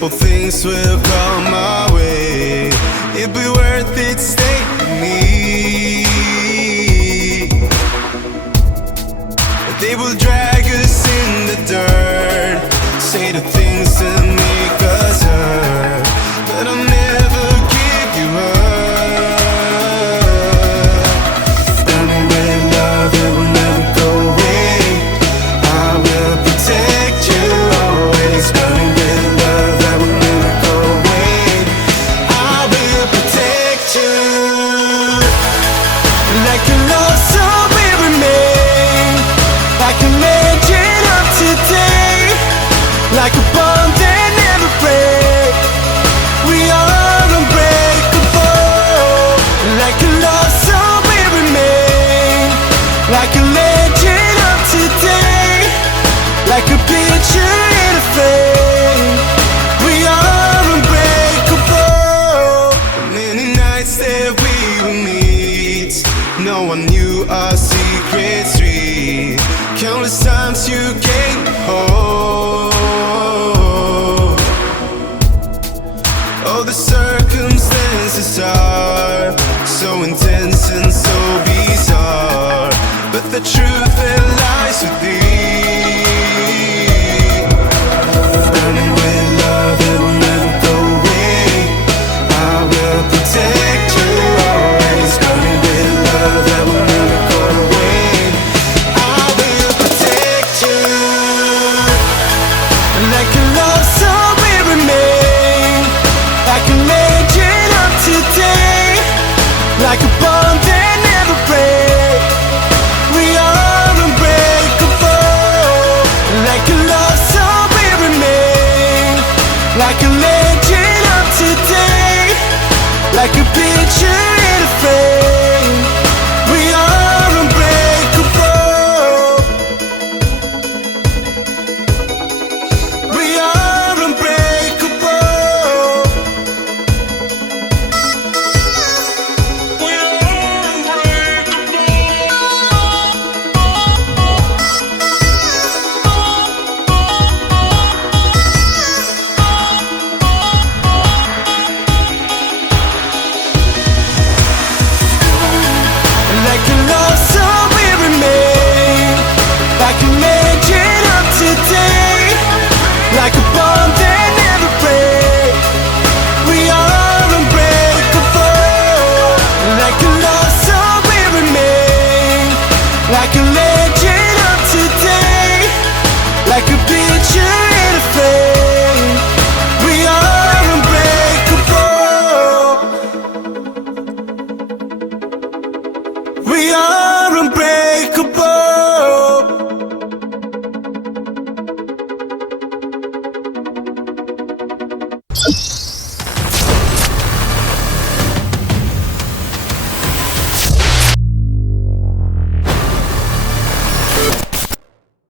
simple things will come my way. It'd be worth it, stay with me. They will drag us in the dirt, say the things that make us hurt, but I'll never give you up. Burning with love, it will never go away. I will protect you always. Burning with love, that will never go away. I will protect you. Like a love song will remain, like a legend of today, like a bond that never breaks. We are unbreakable. Like a love song will remain, like a legend of today, like a picture in a frame. We are unbreakable. Many nights that we will meet, no one knew our secrets read. Countless times you came home. Oh, the circumstances are so intense and so bizarre, but the truth that lies within. Burning with love, it will never go away. I will protect you always. Burning with love, that will never go away. I will protect you. Like a love song will remain, like a legend of today, like a bond that never breaks. We are unbreakable. Like a love song will remain, like a legend of today, like a picture in a frame. We are unbreakable. We are unbreakable. We are like a love song will remain, like a legend of today, like a bond that never breaks. We are unbreakable. Like a love song will remain, like a legend